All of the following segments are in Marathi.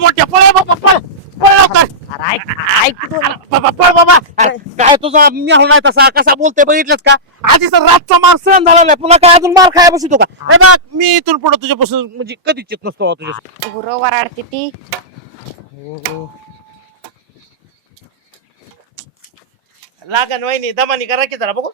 मोठ्या पळ बाबा पळ पळ लवकर. अरे ऐक ऐक तू. अरे बाबा पळ बाबा. अरे काय? तुझा मेहून नाही तसा? कसा बोलतोय बघितलंस का? आधी तर रातचा मार सहन झाला नाही. पुन्हा काय अजून मार खाया बसतो का? हे. बघ मी इथून पुढे तुझ्यापासून म्हणजे कधीच येत नसतो तुझ्या गुरु वराडते ती. लागन वहिनी दमानी करा की जरा बघू.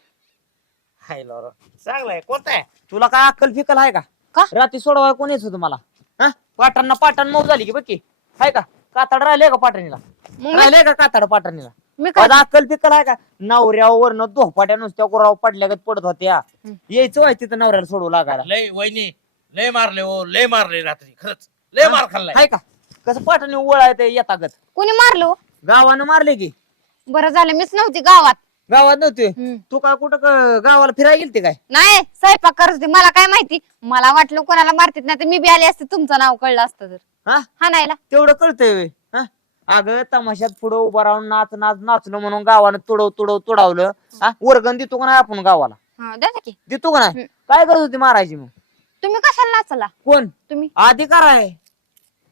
Hi Lora. चांगला आहे कोणता आहे? तुला काय अक्कल फिकल आहे का? का? रात्री सोडवाय कोण येत होतं मला? हा? पाटांना पाटण मऊ झाली की बघ की. हाय का? कातड राहिले का पाटणीला? मग? मी- राहिले का कातड पाटणीला? मी काय माझा अक्कल फिकल आहे का? नवऱ्यावरनं धोपाट्या नुसत्या गुराव पडल्यागत पडत होत्या. यायचं व्हाय तिथं नवऱ्याला सोडू लागायला. लय वहिनी लय मारले हो लय मारले रात्री खरंच. लय मार खाल्लाय. हाय का? कसं पाटणी ओळाय ते येतागत कोणी मारलो गावानं मारले की. बरं झालं मीच नव्हती गावात. गावात नव्हते? हम्म. तू काय कुठं क- गावाला फिरायला गेलते काय? नाही स्वयंपाक करत होती. मला काय माहिती? मला वाटलं कोणाला मारतीत नाही तर मी बी आली असते. तुमचं नाव कळलं असतं तर. हा? हा नाहीला तेवढं कळतंय व्हय, हा? अगं तमाशात पुढं उभं राहून नाच नाच नाचलो म्हणून गावानं तुडव तुडव तुडावलं. हा? वर्गण देतो का नाही आपण गावाला? हा द्या ना की. देतो का नाही. काय करत होती मारायची मग? तुम्ही कशाला नाचला? कोण? तुम्ही? अधिकार आहे.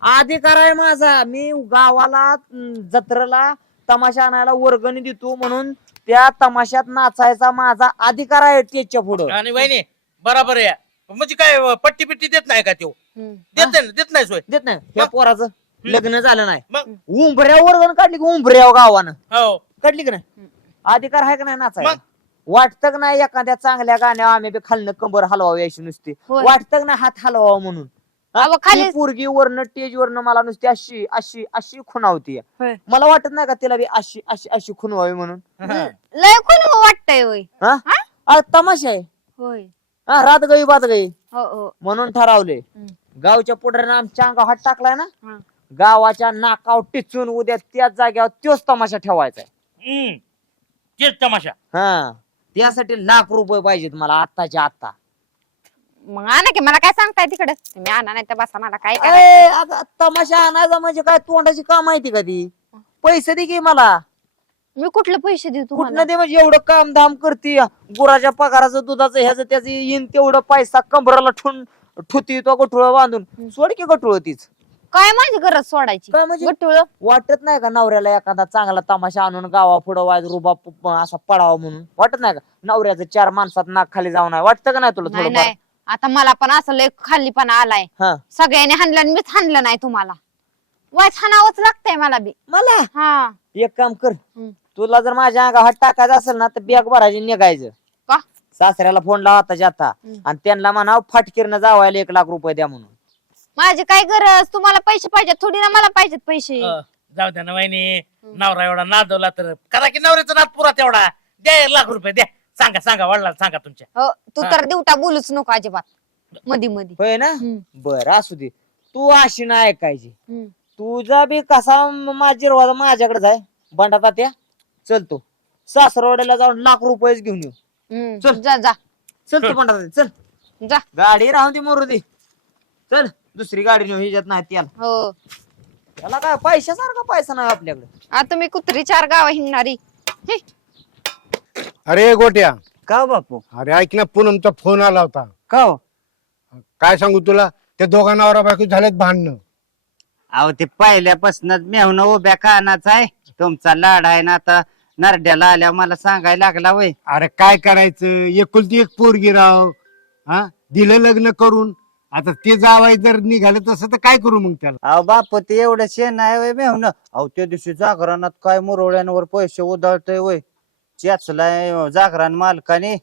अधिकार आहे माझा. मी गावाला अं, जत्रेला तमाशा आणायला वर्गणी देतो म्हणून त्या तमाशात नाचायचा माझा अधिकार आहे त्याच्या पुढं. आणि वहिनी बरोबर आहे. म्हणजे काय पट्टी पिट्टी देत नाही का हम्म. देत नाही ना, देत नाही सोय? देत नाही. त्या पोराचं लग्न झालं नाही. मग? उंबऱ्या वर्गण काढली की उंबऱ्या गावानं? हो. काढली की नाही? अधिकार आहे का नाही नाचायला मग? वाटतं का नाही एखाद्या चांगल्या गाण्यावर आम्ही बी खालनं कंबर हलवावी अशी नुसती? होय. वाटतं का नाही हात हलवावा म्हणून? हा? अहो, खाली- ती पोरगी वरनं टेज वरनं मला नुसती अशी अशी अशी खुणावती. होय. मला वाटत नाही का तिला बी अशी अशी अशी खुणवावी म्हणून? लय कोण वाटतंय होय. हा? हा? तमाशा आहे. होय. हा रात गई बात गई. हो हो. म्हणून ठरवले. गावच्या पुढऱ्यानं आमच्या अंगावर हात टाकलाय ना? हा. गावाच्या नाकावर टिचून उद्या त्याच जाग्यावर तोच तमाशा ठेवायचा आहे. हम्म. तेच तमाशा. हा. त्यासाठी लाख रुपये पाहिजेत मला आत्ताच्या आत्ता. मग आणा की मला काय सांगताय तिकडे? तुम्ही आणा नाही तर बसा मला काय करायचं अरे अगं, तमाशा आणायचा म्हणजे काय तोंडाची काम माहिती का ती पैसे दे की मला. मी कुठले पैसे देऊ तुम्हाला? कुठनं दे म्हणजे एवढं काम धाम करते? गुराच्या पगाराचं दुधाचं ह्याचं त्याचं येईन तेवढं पैसा कंबराला ठुन ठुती तो गठुळ बांधून. सोड की गठुळ तीच. काय माझी गरज सोडायची? काय म्हणजे? गट्टुळ वाटत नाही का नवऱ्याला एखादा चांगला तमाशा आणून गावा पुढं वाज रुबा प- असा पडावा म्हणून? वाटत नाही का? नवऱ्याचं चार माणसात नाक खाली जाऊन आहे वाटतं का नाही तुला नाही थोडं नाही. आता मला पण असं लय खालीपणा आलाय. हा. सगळ्यांनी हाणलं आणि मीच हाणलं नाही तुम्हाला. वाईट हाणावंच लागतंय मला बी. मला? हा. एक काम कर. हम्म. तुला जर माझ्या अंगा हात टाकायचा असेल ना तर बॅग भरायची निघायचं. का? सासऱ्याला फोन लावा आता. जाता हम्म. आणि त्यांना म्हणावं फाटकीरनं जावायला एक लाख रुपये द्या म्हणून. माझी काय गरज? तुम्हाला पैसे पाहिजेत थोडी ना मला पाहिजेत पैसे. अ, जाऊ द्या ना वहिनी. नवरा एवढा नादवला तर. करा की नवऱ्याचा नाद पुरा तेवढा द्या एक लाख रुपये द्या. सांगा सांगा वडिला सांगा तुमच्या. हो तू हा. तर देवटा बोलूच नको अजिबात. मधी मधी. होय ना? हम्म. बर असू दे. तू अशी नाही ऐकायची. हम्म. तुझा बी कसा माझी माझ्याकडे जाय बंडा तात्या. चलतो सासरवाड्याला जाऊन लाख रुपयेच घेऊन येऊ. हम्म. चल. जा जा. चल तू तात्या चल. जा. गाडी राहून दे मरू दे. चल दुसरी गाडी नेऊ ह्याच्यात नाही त्याला हो. त्याला काय पैशासारखा पैसा नाही आपल्याकडे. आता मी कुत्री चार गाव हिंडणारी. हे, अरे गोट्या. का बापू? अरे ऐक ना पूनमचा फोन आला होता. का हो? काय सांगू तुला? त्या दोघा नवरा बायको झालेत भांडणं. अहो ते पहिल्यापासूनच मेहून उभ्या कानाचा आहे. तुमचा लाड आहे ना आता. नरड्याला आल्या मला सांगायला लागला वय. अरे काय करायचं? एकुलती एक पोरगी राव. हा? दिलं लग्न करून. आता ते जावाय जर निघालं तसं तर काय करू मग त्याला? अहो बापू ते एवढं शेण आहे वय मेहून. अहो त्या दिवशी जागरणात काय मुरवड्यांवर पैसे उधळतोय वय. चेचलाय जागरण मालकाने.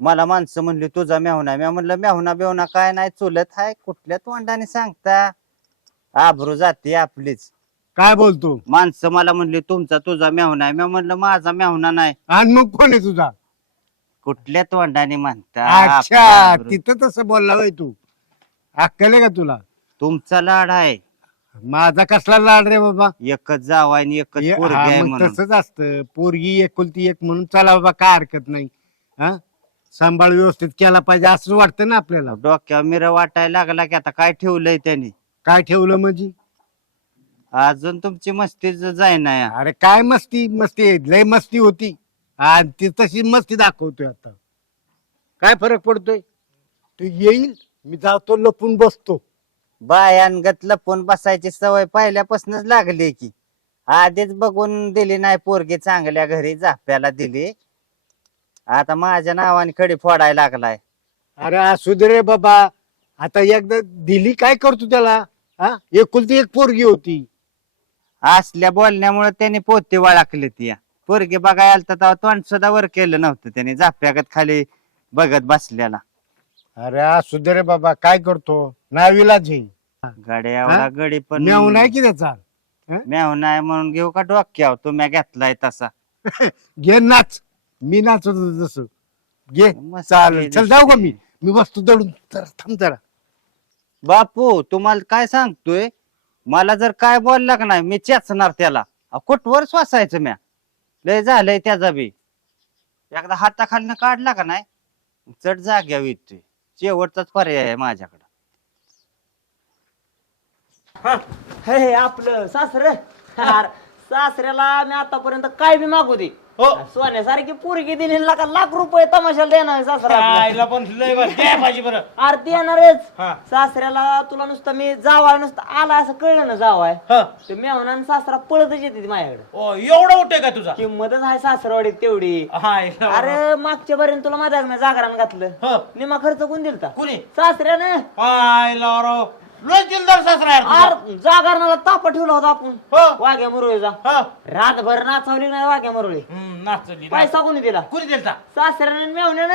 मला माणसं म्हणली तुझा मेहुणा मी म्हणलं मेहुणा बेहुणा काय नाही चुलत आहे कुठल्या तोंडाने सांगता? आबरू जाते आपलीच. काय बोलतो? माणसं मला म्हणली तुमचा तुझा मेहुणा आहे मी म्हणलं माझा मेहुणा नाही. आणि मग कोण आहे तुझा? कुठल्या तोंडाने म्हणता? अच्छा आपलं. तिथं तसं बोलला होय तू. अक्कल आहे का तुला? तुमचा लाड आहे. माझा कसला लाड रे बाबा? एकच जाव आणि एकच ये- पोरगी हा, आहे मग म्हणून. तसंच असतं. पोरगी एकुलती एक म्हणून चला बाबा काय हरकत नाही. हा? सांभाळ व्यवस्थित केला पाहिजे असं वाटतं ना आपल्याला. डोक्यावर मिर वाटायला लागला की आता काय ठेवलंय त्यांनी? काय ठेवलं म्हणजे? अजून तुमची मस्ती जाईना या अरे काय मस्ती? मस्ती लय मस्ती होती. आणि ती तशी मस्ती दाखवतोय आता. काय फरक पडतोय? तू येईल मी जातो लपून बसतो. बायांगत लपून बसायची सवय पहिल्यापासूनच लागली की. आधीच बघून दिली नाही पोरगी चांगल्या घरी झाप्याला दिली. आता माझ्या नावाने खडी फोडायला लागलाय. अरे असू दे रे बाबा. आता एकदा दिली काय करतो त्याला? हा? एकुलती एक पोरगी होती. असल्या बोलण्यामुळे त्याने पोते वळखले ती. पोरगी बघायला तेव्हा तोंड सुद्धा वर केलं नव्हतं त्याने झाप्यागत खाली बघत बसलेला. अरे असू दे रे बाबा काय करतो? नावीलाच आहे. गड्या एवढा गडी पण मेव नाही की त्याचा? मेव नाही म्हणून घेऊ का डोक्यावर? तुम्ही घेतलाय तसा. घे नाच. मी नाचत होतो घे मस्त चालेल चल जाऊ का. मी? मी वस्तू जरा थांब जरा. बापू तुम्हाला काय सांगतोय? मला जर काय बोलला का नाही मी चेचणार त्याला. अहो, कुठवर श्वासायचं म्या? लय झालंय त्याचा बी. एकदा हाताखालनं काढला का नाही चढ जाग्यावर येतोय. शेवटचाच पर्याय आहे माझ्याकडे. हे हे आपलं सासर. सासऱ्याला मी आतापर्यंत काय बी मागू दे. हो. सोन्यासारखी पोरगी दिली का लाख रुपये तमाशाला देणार सासरा आपला. आईला पण लय बरं. द्या पाहिजे बरं. आरती येणारच. हा. सासऱ्याला तुला नुसतं मी जावाय नुसतं आला असं कळलं ना जावाय. हा. ते मेहना आणि सासरा पळतच येते माझ्याकडे. ओ एवढं उठे का तुझा? किंमतच आहे सासरवाडीत तेवढी. अरे मागच्या पर्यंत तुला माझ्या जागरण घातलं. हो. निमा खर्च कोण दिलता? कुणी? सासऱ्यानं. राव लय दिलदार सासरा आहे तुझा. आर जागरणाला तापा ठेवला होता आपण. हो. वाघ्या मुरळीचा हो. रातभर नाचवली नाही वाघ्या मुरळी. हम्म, नाचली पैसा कोणी दिला? कुणी दिलता? सासऱ्यानं मेवण्यानं?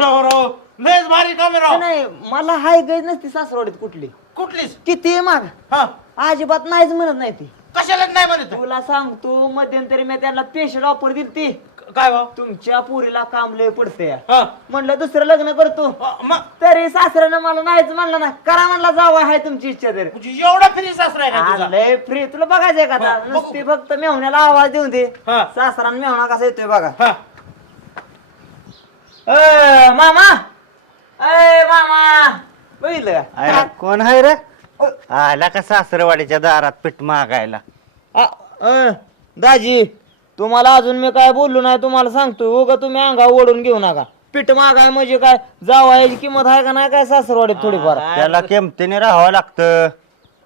राव लयच भारी काम आहे राव नाही मला हाय गैज नसती सासरवाडीत कुठली. कुठलीच? किती माग? हा. अजिबात नाहीच म्हणत नाही ती. कशाला नाही म्हणत? तुला सांगतो मध्यंतरी मी त्यांना पेशंट ऑफर दिली ती काय भाऊ? तुमच्या पुरीला काम लय पडते हा. म्हणलं दुसरं लग्न करतो अ, मग? तरी सासऱ्यानं मला नाहीच म्हणलं ना. करा म्हणला जावं आहे तुमची इच्छा तरी. म्हणजे एवढा फ्री सासरा आहे का हा, तुझा? लय फ्री तुला बघायचंय का आता? हा, बघू. नुसती फक्त मेहण्याला आवाज देऊन दे. हा. सासरान मेहणा कसा येतोय बघा. हा. अ, मामा. अय मामा. बघितलं का? अरे कोण आहे रे? आला का सासरवाडीच्या दारात पीठ मागायला? आ, अ, दाजी. तुम्हाला अजून मी काय बोललो नाही तुम्हाला सांगतो उगा तुम्ही अंगा ओढून घेऊ नका पीठ मागाय म्हणजे काय जावायची किंमत आहे का नाही काय सासरवाडीत थोडीफार त्याला किमतीने राहावं लागतं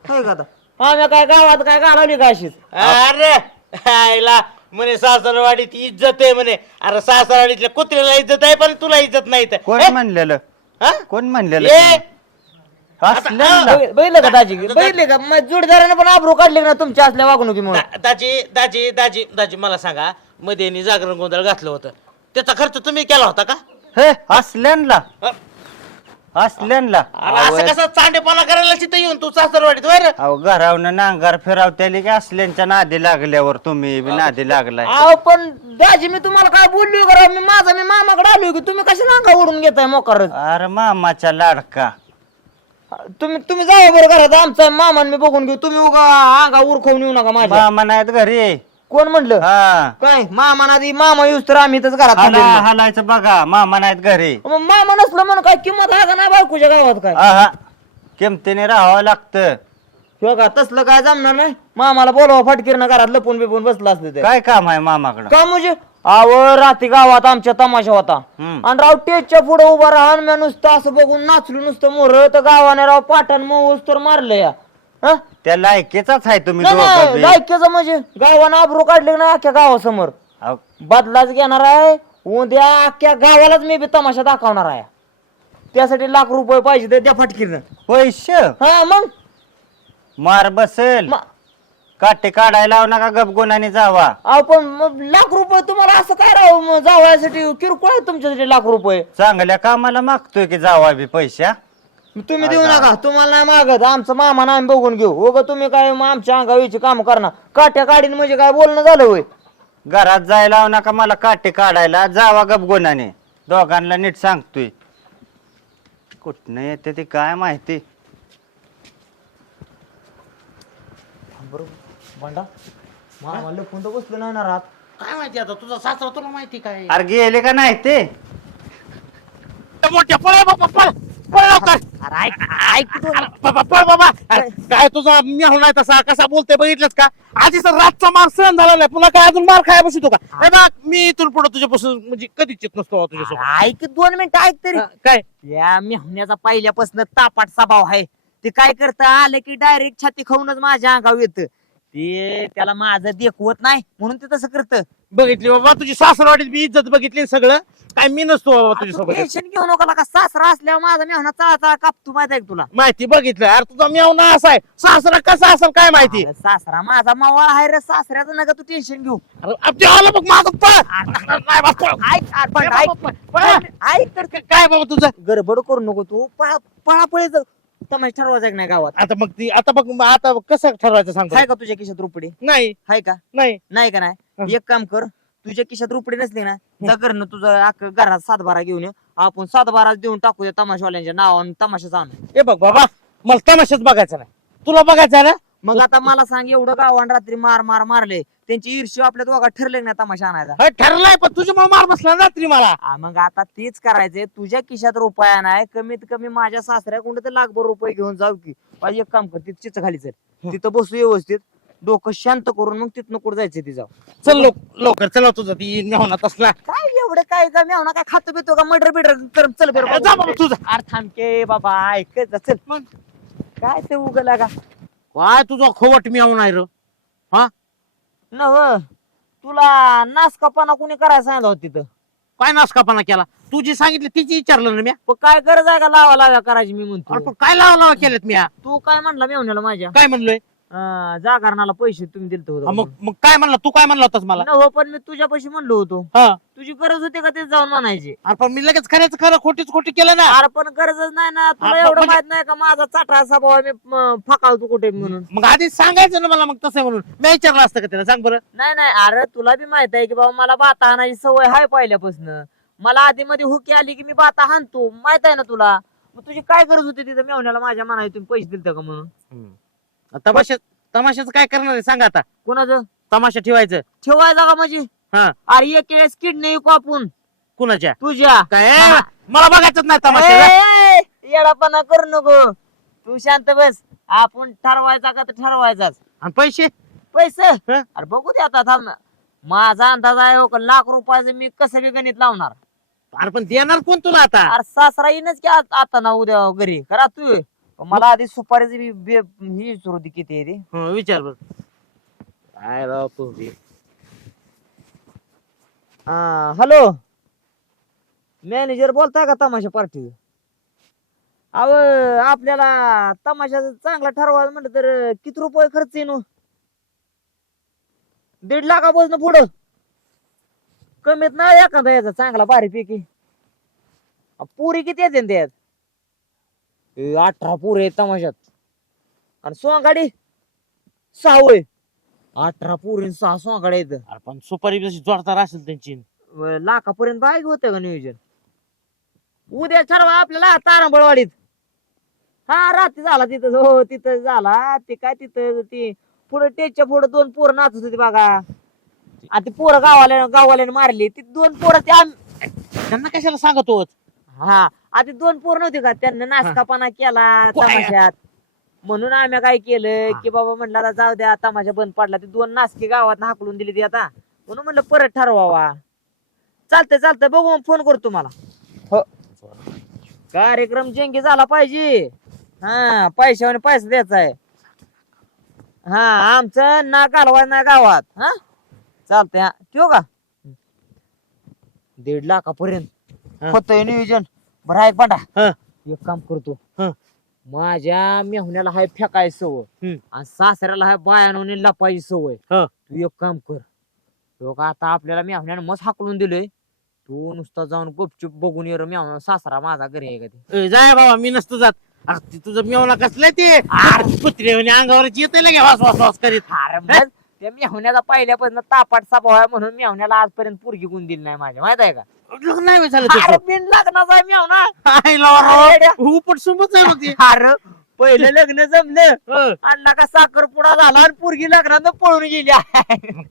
आहे का आता? आम्ही काय गावात काय घालवली का अशीच अरे आईला म्हणे सासरवाडीत इज्जत आहे म्हणे अरे सासरवाडीतल्या कुत्र्याला इज्जत आहे पण तुला इज्जत नाही कोण हे? म्हणलेलं हा? कोण म्हणलेलं. बघितलं का दाजी? बघितले का? मग जोडीदाराने पण आबरू काढले ना तुमच्या असल्या वागणुकीमुळे दा- दाजी दाजी दाजी दाजी मला सांगा. मध्ये यांनी जागरण गोंधळ घातलं होतं. त्याचा खर्च तुम्ही केला होता का? हे असल्यांना. अ, असल्यांना. अरे असं कसं चांडेपणा करायला तिथं येऊन तू सासरवाडीत? वर. अहो घरावनं नांगार फिरावत्याली की असल्यांच्या नादी लागल्यावर तुम्ही बी नादी लागलाय. अहो पण दाजी मी तुम्हाला काय करा मी माझा मी मामाकडे आलोय की तुम्ही कशाला अंगा ओढून घेताय मोकार? अरे मामाच्या लाडका. तुम्ही तुम्ही जावा बरं घरात. आमचा मामान मी बघून घेऊ. तुम्ही उगा अंगा उरखवून येऊ नका माझ्या. मामा नाहीत घरी. कोण म्हणलं? हा. काय? मामा आधी. मामा येऊस तर आम्ही इथंच घरात हाला थांबलेलो. हालायचं बघा. मामा नाहीत घरी. मग मामा नसलं म्हणून काय किंमत आहे का नाही बायकोच्या गावात काय? आहा. किमतीने राहावं लागतं. हो का? तसलं काय जमणार नाही? मामाला बोलावं फटकीरनं घरात लपून बिपून बसलं असतं ते काय काम आहे मामाकडं? का म्हणजे? आव रात्री गावात आमच्या तमाशा होता. हम्म. आणि राव टेजच्या पुढे उभा राहून मी नुसतं असं बघून नाचलो नुसतं मोर. तर गावाने राव पाटण मऊस तर मारलं या हं? त्या लायकीचाच आहे तुम्ही नाही, दोघं नाही बी. लायकीचं म्हणजे गावानं आबरू काढले ना अख्ख्या गावासमोर. अहो, बदलाच घेणार आहे. उद्या अख्ख्या गावालाच मी बी तमाशा दाखवणार आहे. त्यासाठी लाख रुपये पाहिजे तर द्या फटकीनं. पैसे? हा मग? मार बसेल. म- काटे काढायला लावू नका गपगुणाने जावा. अहो पण मग लाख रुपये तुम्हाला असं काय राव? मग जावयासाठी किरकोळ आहे तुमच्यासाठी लाख रुपये. चांगल्या कामाला मागतोय की जावा बी पैशा? तुम्ही देऊ नका. तुम्हाला नाही मागत. आमचं मामा नाही आम्ही बघून घेऊ. उगा तुम्ही काय मग आमच्या अंगावीची काम करणार. काट्या काढीन म्हणजे काय बोलणं झालं होय? घरात जायला लावू नका मला काटे काढायला. जावा गपगुणाने दोघांना नीट सांगतोय. कुठनं येते ते काय माहिती? बंडा. मामा लपून तर बसलो नाही ना रात काय माहिती आता तुझा सासरा तुला माहिती काय? अरे गेले का नाही ते? मोठ्या पळ बाबा पळ पळ लवकर. अरे ऐक ऐक तू. बाबा पळ बाबा. अरे, काय तुझा मेहून नाही तसा कसा बोलतोय बघितलंस का? आधी सर रातचा मार सहन झाला नाही पुन्हा काय अजून मार खाया बसतो का? हे. बघ मी इथून पुढे तुझ्यापासून म्हणजे कधीच येत नसतो तुझ्यासोबत. ऐक दोन मिनिटं ऐक तरी. हा, काय? या मेहण्याचा पहिल्यापासून तापाट स्वभाव आहे. ते काय करत आलं की डायरेक्ट छाती खाऊनच माझ्या अंगावर येत. ते त्याला माझं देखवत नाही म्हणून ते तसं करत. बघितली बाबा तुझी सासरवाडीत मी इज्जत बघितली सगळं? काय मी नसतो बाबा तुझ्यासोबत. टेन्शन घेऊ नका का? सासरा असल्यावर माझा मेहना चळा चळा कापतो माहीत आहे का तुला? माहिती बघितलं. अरे तुझा मेवना असा आहे. सासरा कसा असेल काय माहिती? अरे सासरा माझा मावळा आहे रे. सासऱ्याचं नका तू टेन्शन घेऊ. अरे अब ते आलं बघ माझं पळ. नाही बा, पळ. ऐक अरे पण ऐक बाबा, पळ. पळ. ऐक तर. काय बाबा तुझं? गडबड करू नको तू. पळा पळापळीच तमाश ठरवायचा का नाही गावात. आता मग ती आता बघ मग आता कसं ठरवायचं आहे का तुझ्या खिशात रुपडी? नाही. आहे का? नाही. नाही का नाही? एक काम कर तुझ्या खिशात रुपडी नसली ना जा घरनं तुझं अख्खं घरात सातबारा घेऊन ये. आपण सातबारा देऊन टाकूया तमाशावाल्यांच्या नावानं तमाशा आणू हे बघ बाबा मला तमाशाच बघायचं नाही. तुला बघायचं आहे ना? मग आता मला सांग एवढं गावान रात्री मार मार मारले. त्यांची ईर्ष्य आपल्या दोघात ठरले ना तमाशा आणायचा हे ठरलंय पण तुझ्यामुळे मार बसला ना रात्री मला. मग आता तेच करायचंय. तुझ्या खिशात रुपया नाही कमीत कमी माझ्या सासऱ्याकडून तर लाखभर रुपये घेऊन जाऊ की. पाहिजे एक काम कर तिथं चिच खाली चल. तिथं बसू व्यवस्थित. डोकं शांत करून मग तिथनं कुठं जायचं ती जाऊ. चल लोक लवकर चला तुझं ती मेहनात असला काय एवढं काय काय मेवना काय खातो पितो का मर्डर बिडर कर चल बेर. जा बाबा तुझं. अरे थांबके बाबा ऐक जा, चल. मग. काय ते उगला का काय तुझा खोवट मेवून आहे र. नव तुला नासकापणा कोणी करायला सांगितलं होतं तिथं? काय नासकापणा केला? तू जी सांगितली तिची विचारलं ना मी पण काय गरज आहे का लावा लावा करायची मी म्हणतो. पण काय लावा लावा केलेत मी हा? तू काय म्हणला मेवण्याला माझ्या? काय म्हणलोय? अं, जागरणाला पैसे तुम्ही दिलत हा, मग मग काय म्हणला? तू काय म्हणला होतास मला? नव पण मी तुझ्या पैसे म्हणलो होतो. हा. तुझी गरज होती का ते जाऊन म्हणायची? अरे पण मी लगेच खऱ्याच खरं खोटीच खोटी केलं ना. अरे पण गरजच नाही ना. तुला आपण एवढं म्हणजे- माहीत नाही का माझा चाटा स्वभाव आहे, मी म, फकावतो कुठे म्हणून? मग आधी सांगायचं ना मला मग तसं आहे म्हणून. मी विचारलं असतं का त्याला सांग बरं. नाही नाही अरे तुला बी माहीत आहे की बाबा मला बाता हाणायची सवय आहे पहिल्यापासून. मला आधी मध्ये हुकी आली की मी बाता हाणतो. माहीत आहे ना तुला? मग तुझी काय गरज होती तिथं मेवण्याला? माझ्या मनाने तुम्ही पैसे दिलते का म्हणून? तमाशा तमाशाचं काय करणार आहे? सांग आता. कोणाचं? तमाशा ठेवायचं. ठेवायचा का म्हणजे हा. अरे एक वेळेस किडनी विकू आपण? कुणाच्या? तुझ्या. काय. मला बघायचंच नाही तमाशा. ए, येडापणा करू नको. तू शांत बस. आपण ठरवायचा का तर ठरवायचाच. आणि पैसे? पैसे? हं? अरे बघू दे आता थांब ना. माझा अंदाज आहे हो का लाख रुपयाचं मी कसं बी गणित लावणार? अरे पण देणार कोण तुला आता? अरे सासरा येईनच की आत- आता ना उद्या घरी. करा तू. मला आधी सुपारीची बी- बी- ही विचारू किती आहे ती. हं, विचार बर. काय राव. हॅलो. मॅनेजर बोलताय का तमाशा पार्टी अव आपल्याला तमाशा चांगला ठरवायचं म्हणलं तर किती रुपये खर्च येईन हो? दीड लाखापासून पुढं. कमीत ना एखादा याचा चांगला बारीपैकी. अ, पुरी किती येते न त्यात? अठरा पुरे आहेत तमाशात. आणि सोंगाडी सहा वय. अठरा पुरी सहा सोंगाड्या येत अरे पण सुपारी जशी जोरदार असेल त्यांची. लाखापर्यंत बाईक होतं का नियोजन? उद्या ठरवा आपल्याला तारांबळवाडीत हा रात्री झाला तिथं. हो तिथं झाला. ते काय तिथं? ती पुढे टेजच्या पुढे दोन पोरं नाचत होती बघा. आणि ती पोरं गावाला गावाल्याने मारली. ती दोन पोरं ते आम- त्यांना कशाला सांगतो हा आधी दोन पोरं नव्हते का? त्यांना नाचकापणा केला? तमाशात. म्हणून आम्ही काय केलं. की बाबा म्हणलं आता जाऊ द्या तमाशा बंद पडला. ते दोन नाचकी गावात हाकलून दिली ती आता. म्हणून म्हणलं परत ठरवावा. चालतंय चालतंय बघू मग फोन करतो तुम्हाला. हो. कार्यक्रम जेंगी झाला पाहिजे. हा पैशाने पैसा द्यायचा आहे. हा आमचं ना घालवाय ना गावात. हा? चालतंय हा. ठेवू का? दीड लाखापर्यंत. होतंय नियोजन. बरं ऐक हा. एक काम करतो. हा. माझ्या मेहुण्याला हाय फेकाय सवय. हम्म. आणि सासऱ्याला हाय बायानवणी लपायची सवय. हा. तू एक काम कर. तो का आता आपल्याला मेहुण्यानं मस्त हाकलून दिलंय. तू नुसता जाऊन गुपचूप बघून ये रे मेहुणा सासरा माझा घरी आहे का ते? ए, जाय बाबा मी नसतो जात. अरे ते तुझं मेवला कसलं ते? कुत्रे अंगावर येते लगे वास वास वास करीत. अरे त्या मेहुण्याचा पहिल्यापासून तापाट आहे म्हणून मेहुण्याला आजपर्यंत पोरगी गुण दिली नाही माझ्या माहीत आहे का? लग्न नाही झालं अरे त्याचं. बिन लग्नाचा आहे मेहुणा. काय लावा राव. अरे, उपट सुमच आहे मग ते अरे पहिलं लग्न जमलं. आणला का साखरपुडा झाला आणि पोरगी लग्नानं पळून गेली.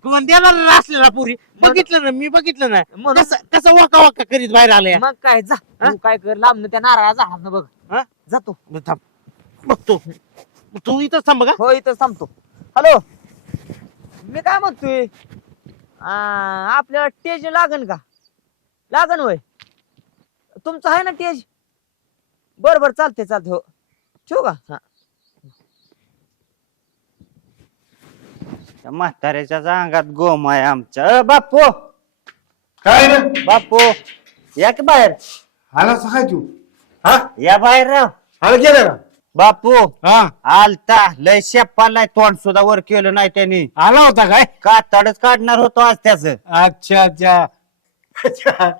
कोण देणार असलेला पुरी. बघितलं ना मी बघितलं ना. म्हणून? कसं कसं वाका वाका करीत बाहेर आले मग काय जा. तू काय कर लांबन त्या नारळा झाडानं बघ. हा? जातो. बघतो. तू इथं थांब का हो इथं थांबतो. हॅलो मी काय म्हणतोय? आपल्याला टेज लागन का? लागन होय. तुमचं आहे ना टेज? बर बर चालते चालते हो. ठेवू का? हा. म्हाताऱ्याच्या अंगात गोम आहे आमच्या बापो बापू काय रे? बापू या की बाहेर? आलास काय तू? हा? या बाहेर राव. आला गेला का? बापू हा? आलता. लय शेप्पालाय तोंड सुद्धा वर केलं नाही त्यांनी. आला होता काय? कातडच काढणार होतो आज त्याच? अच्छा अच्छा. अच्छा.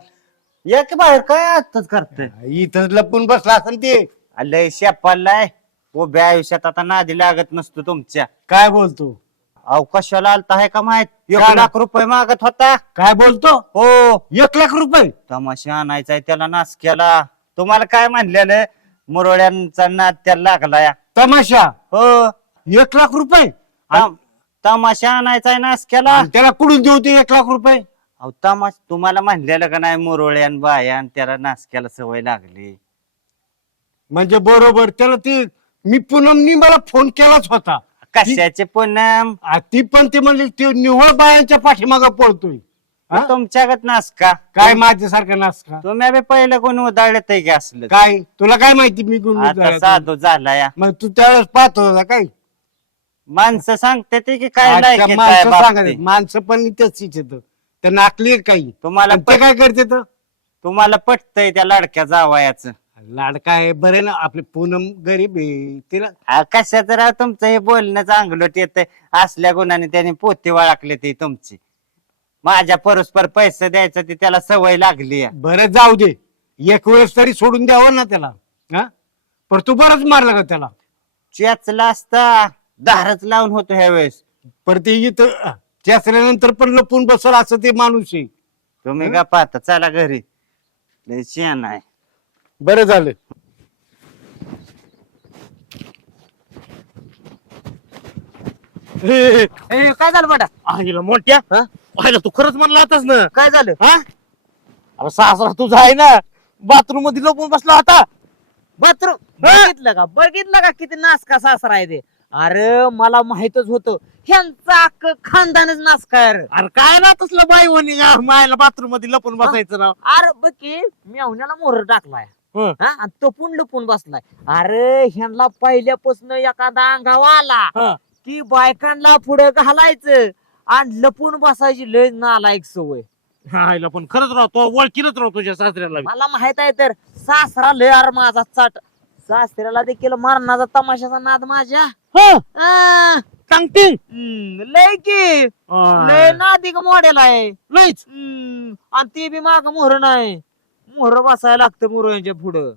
या की बाहेर काय आताच करतोय? इथं लपून बसला असेल ते. लय शेप्पालाय उभ्या आयुष्यात आता नादी लागत नसतो तुमच्या. काय बोलतो? अहो कशाला आलता आहे का माहीत? काय? एक? लाख रुपये मागत होता. काय बोलतो? हो. एक लाख रुपये? तमाशा आणायचाय त्याला नाच केला तुम्हाला काय म्हणलेलं? मुरळ्यांचा नाद त्याला लागलाय. तमाशा? हो. एक लाख रुपये? तम- तमाशा आणायचाय नाच केला. आणि त्याला कुठून देऊ ते एक लाख रुपये? अहो तमाश तुम्हाला म्हणलेलं का नाही मुरळ्यान बायान त्याला नाचक्याला सवय लागली. म्हणजे बरोबर त्याला ते मी पूनमनी मला फोन केलाच होता. कशाचे पुनम? आ, ती पण ते म्हणजे ते निव्वळ बायांच्या पाठीमाग पळतोय. हा? तुमच्यागत नाच का? काय माझ्यासारखा नाच का? तुम्ही बी पहिलं कोणी उदाळत की असलं. काय? तुला काय माहिती मी गुण आता साधू झालाय मग तू त्यावेळेस पाहत होता काय? माणसं सांगते ते की काय अच्छा, आहे माणसं सांगत. माणसं पण तेच येत तर नाकली काही. तुम्हाला आणि ते पट- काय करते तर? तुम्हाला पटतंय त्या लडक्या जावयाचं. लाडका आहे बरे ना आपले पूनम गरीब आहे. तिला आ, कशाचं राव तुमचं हे बोलणं चांगलं येत असल्या गुणाने त्याने पोते वळखले ते तुमची. माझ्या परस्पर पैसे द्यायचं ते त्याला सवय लागली. बरं जाऊ दे. एक वेळेस तरी सोडून द्यावं ना त्याला. हा? पण तू बरंच मारला का त्याला? चेचला असता दारच लावून होतो ह्या वेळेस. पर ते इथं त्यासल्यानंतर पण लपून बसल असं ते माणूस आहे. तुम्ही का पाहता चला घरी. लय शेण आहे. बरं झालं. ए, काय झालं बेटा आईला मोठ्या? हा? आईला तू खरंच म्हणला होतास ना. काय झालं? हा? अरे सासरा तुझा आहे ना बाथरूममध्ये लपून बसला होता. बाथरूम? बघितलं का? बघितलं का किती नासका सासरा आहे ते? अरे मला माहितच होतं. ह्यांचा अख्खं खानदानच नासका आहे रे. अरे काय ना तसलं बाई होणी मायला बाथरूममध्ये लपून बसायचं राव. अरे बघ की मेवण्याला मोहर टाकलाय. हं. हा? आणि तपून लपून बसलाय. अरे ह्यांना पहिल्यापासून एखादा अंगावा आला. हा. की बायकांना पुढे घालायचं आणि लपून बसायची लय नालायक सवय. हा आईला पण खरंच राव तो ओळखीनच राव तुझ्या सासऱ्याला बी. मला माहीत आहे तर सासरा लय अरे माझा चाट. सासऱ्याला देखील मारणाचा तमाशाचा नाद माझ्या. हा, आ, सांगते. हम्म, लय की. लय हा, नादी का मॉडेल आहे. लयच हम्म, आणि ते बी माग मोहर नाही. मोहर बसायला लागतं पुढं.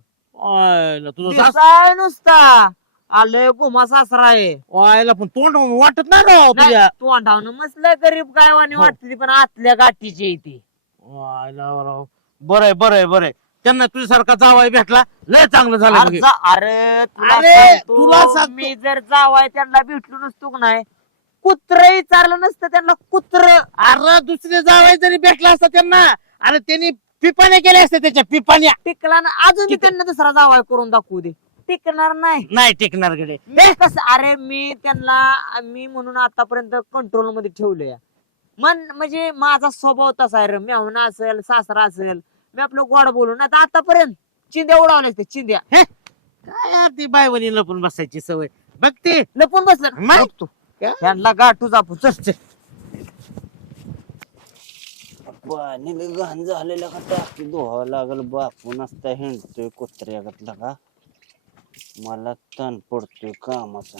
तुझं सास दिसाय नुसता. आलंय गुमा सासरा आहे. आईला पण तोंड वाटत नाही राव तुझ्या. तोंडावनं मसलं गरीब गायवानी हो. वाटते ती पण आतल्या गाठीची आहे ती. आईला राव. बरंय बरंय बरंय. त्यांना तुझ्यासारखा जावाय भेटला लय चांगलं झालं अरे. जा- अरे तुला अरे, सांगतो, तुला सांगतो. मी जर जावाय त्यांना भेटलो नसतो का नाही? कुत्र चाललं नसतं त्यांना कुत्र. अरे दुसरे जावाय जरी भेटला असता त्यांना अरे त्यांनी पिपाने केले असते त्याच्या पिपाण्या. टिकला ना अजून मी किती- त्यांना दुसरा जावाय करून दाखवू दे. टिकणार नाही. नाही टेकणार कडे मी कसं अरे मी त्यांना मी म्हणून आतापर्यंत कंट्रोलमध्ये ठेवलंय. मन म्हणजे माझा स्वभाव तसा आहे रे. मेहुणा असेल सासरा असेल मी आपलं गोड बोलून नाही तर आतापर्यंत चिंध्या उडावल्या असते चिंध्या. काय यार ती बायवणी लपून बसायची सवय? बघ ते. लपून बसलं. ना. बघतो. ह्यांना गाठू जापू चल. पाणी घाण झालेलं का टाकी धुवावं लागल बापू नसता हिंडतोय कुत्र्यागतला का? मला तण पडतोय कामाचा.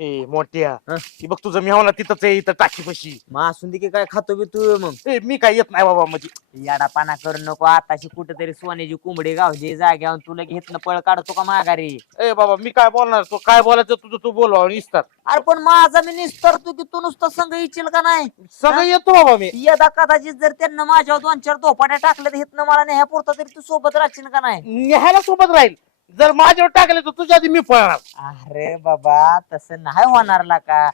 ए मोठ्या. हं? ती बघ तुझं मेहना तिथंच आहे इथं टाकी पशी मग असून दे की काय खातो बी तू मग. ए मी काय येत नाही बाबा म्हणजे. याडापाना करू नको आताशी कुठेतरी सोन्याची कोंबडी गावली जाग्यावर तुला घेतलं पळ काढतो का माघारी? ए बाबा मी काय बोलणार? तो काय बोलायचं तुझं तू बोलवा निसतात अरे पण माझा मी निस्तरतो की तू नुसतं संघ इच्छिल का नाही? सगळं येतो बाबा मी. यदा कदाचित जर त्यांना माझ्यावर दोन चार धोपाट्या टाकल्या तर हितनं मला न्याय पुरता तरी तू सोबत राहशील का नाही? न्यायला सोबत राहील. जर माझ्यावर टाकले तर तुझ्या आधी मी पळणार अरे बाबा तसं नाही होणार ला का?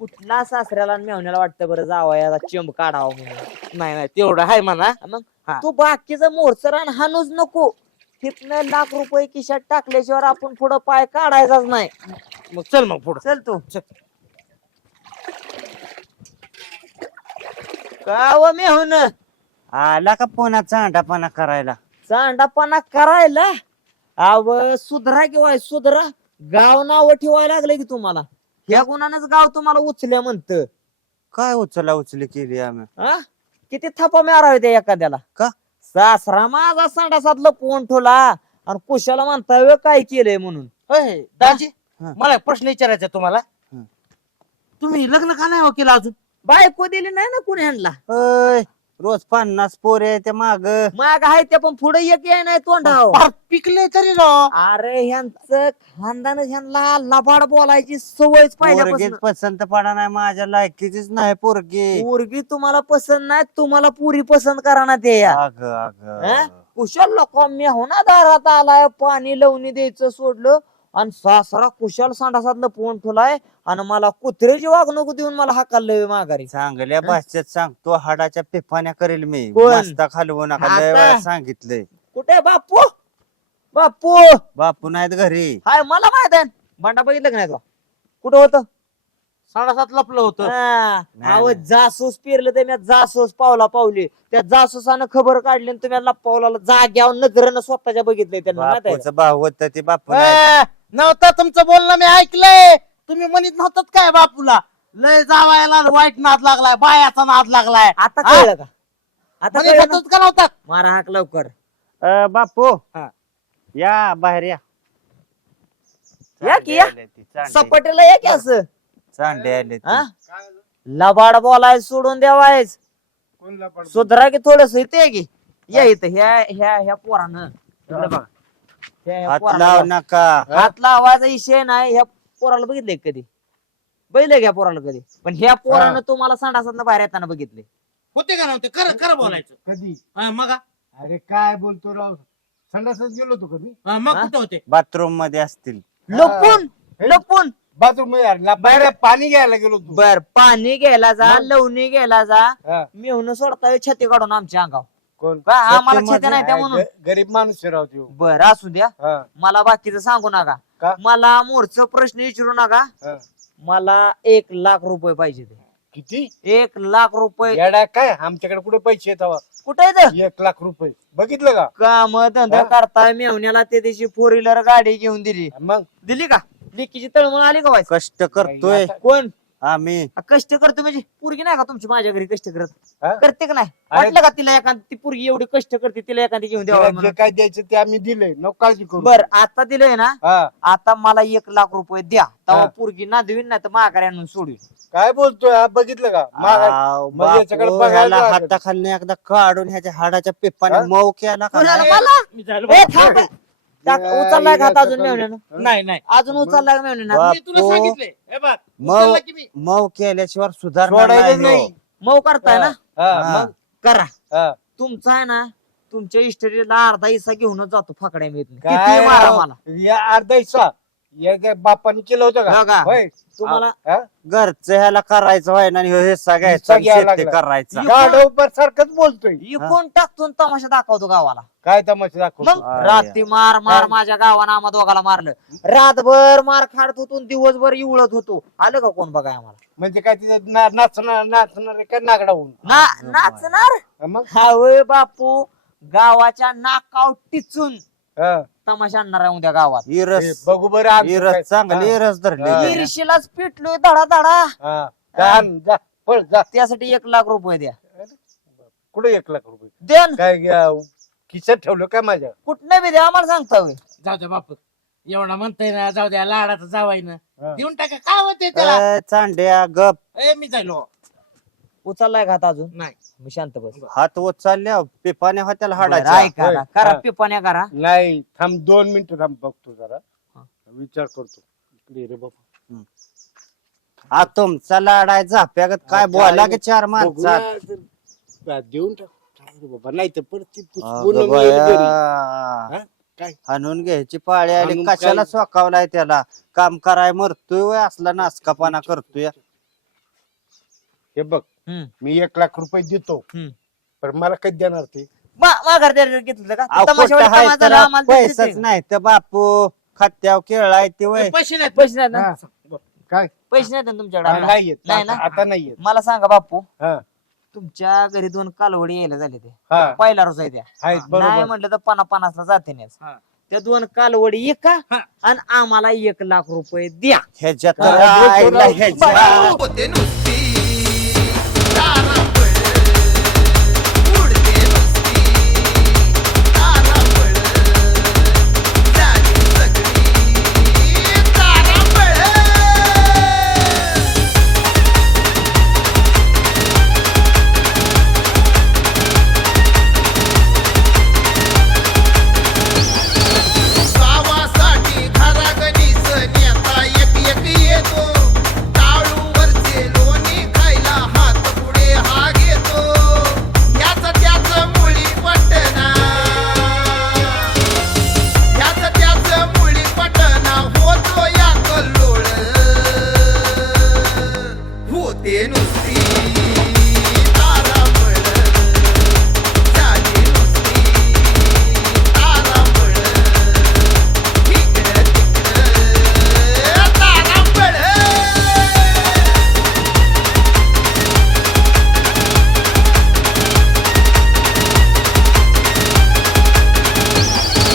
कुठला सासऱ्याला आणि मेवण्याला वाटतं बरं जावं चेंब काढावं म्हणून. नाही नाही तेवढं आहे म्हणा. मग हा. तू बाकीचं मोरचरान हाणूच नको. तिथनं लाख रुपये खिशात टाकल्याशिवाय आपण पुढं पाय काढायचाच नाही. मग चल मग पुढं. चल तू. का व मेहून? आला का पुन्हा चांडापाना करायला? चांडापाना करायला? अव सुधरा किंवा सुधरा. गाव नाव ठेवायला लागले की तुम्हाला. ह्या गुणानच गाव तुम्हाला उचल्या म्हणत. काय उचला उचली केली आम्ही? हा? किती थापा मारावे त्या एखाद्याला? का? सासरा माझा संडासातलं कोण ठोला. आणि कुशाला म्हणता "वे काय केलंय म्हणून? होय, दाजी हा. मला एक प्रश्न विचारायचा आहे तुम्हाला. हा. तुम्ही लग्न का नाही हो केलं अजून? बायको दिली नाही ना कुणी ह्यांना? अय, रोज पन्नास पोरे त्या माग. माग आहे ते पण पुढे एक आहे नाही तोंडाव फार पिकले तरी राव. अरे ह्यांचं खानदान ह्यांना लबाड बोलायची सवयच पोरगीच पाहिजे पसंत पडा नाही माझ्या लायकीचीच नाही पोरगी. पोरगी तुम्हाला पसंत नाही तुम्हाला पुरी पसंत करा ना ते या. अग अग? कुशल लोक मी हो ना दारात आलाय पाणी लावणी द्यायचं सोडलं. आणि सासरा कुशल सांडासातलं पोन ठेवलाय आणि मला कुत्र्याची वागणूक देऊन मला हाकाललंय माघारी. चांगल्या भाषेत सांगतो हाडाच्या पिफाण्या करेल मी. कोण? मस्ता खालवू नका लय आता? वेळा सांगितलंय. कुठे बापू? बापू! बापू नाहीत घरी. हाय मला माहीत आहे. भांडा बघितलं का नाही तो? कुठं होतं? साडासात लपलं होतं. हा, नाही, अहो नाही. जासूस पेरलं ते मी जासूस पावला पावली. त्या जासूसानं खबर काढली आणि तुम्ही पावला जाग्यावर नजरेनं स्वतःच्या बघितलंय त्यांना माहीत आहे का? बापूचं भाऊ होत ते बापू नाही. नव्हतं तुमचं बोलणं मी ऐकलंय. तुम्ही म्हणत नव्हतं काय बापूला? लय जावायला वाईट नाद लागलाय बायाचा नाद लागलाय. आता हा? कळलं का? आता म्हणत कळलं ना? होतात का नव्हतात? मारा हाक लवकर. अ, बापू. हा. या बाहेर या. या की या. सपाटीला या की असं. हा? लबाड बोलाय सोडून द्यावायच सुधरा की थोडस इथे की. या इथं ह्या ह्या ह्या पोरानं. इकडे बघा. ह्या- ह्या हात पोरानं लाव बघा. नका. हात लावायचा विषय नाही ह्या पोराला बघितलंय का कधी? बघितलंय घ्या पोराला कधी? पण ह्या पोरानं तुम्हाला संडासातनं बाहेर येताना बघितले होते का नव्हते? खरं खरं बोलायचं. कधी? हा, मग अरे काय बोलतो राव? संडासच गेलो होतो कधी? हा, मग हा? कुठे होते? बाथरूममध्ये असतील. लपून लपून. बाथरूम बाहेर पाणी घ्यायला गेलो होतो? बर पाणी घ्यायला जा? लवणी घ्यायला जा. हा, मेहून सोडता छती काढून आमच्या अंगावर. कोण? का आम्हाला छती छती नाही त्या म्हणून. ग- गरीब माणूस आहे राव त्यो. बर असू द्या. हा, मला बाकीचं सांगू नका. का? मला मोरच प्रश्न विचारू नका. हा. मला एक लाख रुपये पाहिजे ते किती? एक लाख रुपये. येडा काय? आमच्याकडे कुठे पैसे येतात कुठे येतं एक लाख रुपये. बघितलं का? काम धंदा हा? करता मेवण्याला ते दिवशी फोर व्हीलर गाडी घेऊन दिली. मग? दिली का? लेकीची तळमळ आली का कष्ट करतोय. कोण? आम्ही आ, कष्ट करतो म्हणजे पोरगी नाही का तुमची माझ्या घरी कष्ट करत हा? करते का नाही अरे- वाटलं का तिला एखादी ती पोरगी एवढी कष्ट करते तिला एखादी घेऊन द्यावा जे म्हणून? काय द्यायचं ते आम्ही दिले नको काळजी करू बर आता दिलंय ना हा आता मला एक लाख रुपये द्या तेव्हा हा. पोरगी ना देवीन नाही तर माघारी आणून सोडून काय बोलतोय हा बघितलं का मग याच्याकडे बघायला लागेल. हाताखाली एकदा काढून ह्याच्या हाडाच्या पिप्पाने हा? मऊ केला का कुणाला नाही? मला मी झालो ए, बाबा. थांब. टाक, उचललाय का आता अजून मेवण्यानं. नाही नाही. अजून उचललाय का मेवण्यानं. बा- मी तुला बापू. सांगितलंय. हे बघ मऊ उचलला की मी. मऊ केल्याशिवाय सुधारणार सोडायचं नाही नाही. हो. मऊ करताय ना? हा, हा. मग करा. हा. तुमचा आहे ना तुमच्या इस्टेटीला अर्धा हिस्सा घेऊनच जातो फाकड्या मी काय किती मारा राव, मला. या अर्धा हिस्सा. या काय बापाने केलं होतं का? बघा. होय तुम्हाला? हा? घरचं ह्याला करायचं व्हाय ना आणि ह्यो हिस्सा घ्यायचा हिस्सा आणि घ्यायला शेती लागला. करायचा. गाढवभर सारखंच बोलतोय. इकून टाकतून तमाशा दाखवतो गावाला. काय तमाशा दाखवतो? अरे. रात्री मार मार काय? माझ्या गावानं आम्हा दोघाला मारलं. रातभर मार खाडत होतो आणि दिवसभर इवळत होतो. आलं का कोण बघा आम्हाला? म्हणजे काय तिथं ना- नाचणार नाचणार आहे का नागडा होऊन? ना नाचणार? हा, मग? हावे बापू. गावाच्या नाकाव टिचून. हा. तमाशा आणणार आहे उद्या गावात. हे इरस बघू बरं आमचं काय. इरस चांगली हा. इरस धरली हा. इरशीलाच पिटलोय धडा धडा हा. जा, आण, जा पळ जा. त्यासाठी एक लाख रुपये द्या. कुठे एक लाख रुपये? देन. काय अं, खिशात ठेवलं काय माझ्या? कुठनं बी द्या आम्हाला सांगता होय. जाऊ द्या बापू. एवढा म्हणताय ना जाऊ द्या लाडाचं जावाय ना. हा. देऊन टाका काय होते त्याला? चांड्या गप. ए मी जायलो उचललाय का आता अजून? नाही. मी शांत बस. हात उचलल्या पिपाने होत्याला बरं, हाडाच्या ऐका. करा हा. पिपाण्या करा. नाही थांब दोन मिनिटं थांब बघतो जरा. हा. विचार करतो. इकडे रे बाबा. हा तुमचा लाडाय झाप्यागत काय बोला की चार माणसात? तर- देऊन टाक. रे बाबा नाही तर परत ती अगं बया. हा? काय? हाणून घ्यायची पाळी आली हाणून कशाला? सोकावलाय त्याला? काम कराय मरतोय वय असला नासकापणा करतोय. हे बघ. मी एक लाख रुपये देतो. पण मला कधी देणार ते? मा- माघार घेतलं का? अहो, हाय तर आम्हाला पैसाच ते. नाही. तर बापू खात्याव खेळाय ते वय. पैसे नाहीत. पैसे नाहीत ना. हा. काय? पैसे नाहीत ना तुमच्याकडे आता? नाही येत. नाही ना? आता नाही येत. मला सांगा बापू. हा. तुमच्या घरी दोन कालवडी यायला झाले ते. हा. पहिला रोज आहे त्या. आहेत नाही बरोबर. म्हटलं तर पन्नास पन्नासला जाते नाहीच. हा. त्या दोन कालवडी एका हा. आणि आम्हाला एक लाख रुपये द्या. ह्याच्यात हा, बोलतो? राहिला राव. ह्याच्यात. नुसती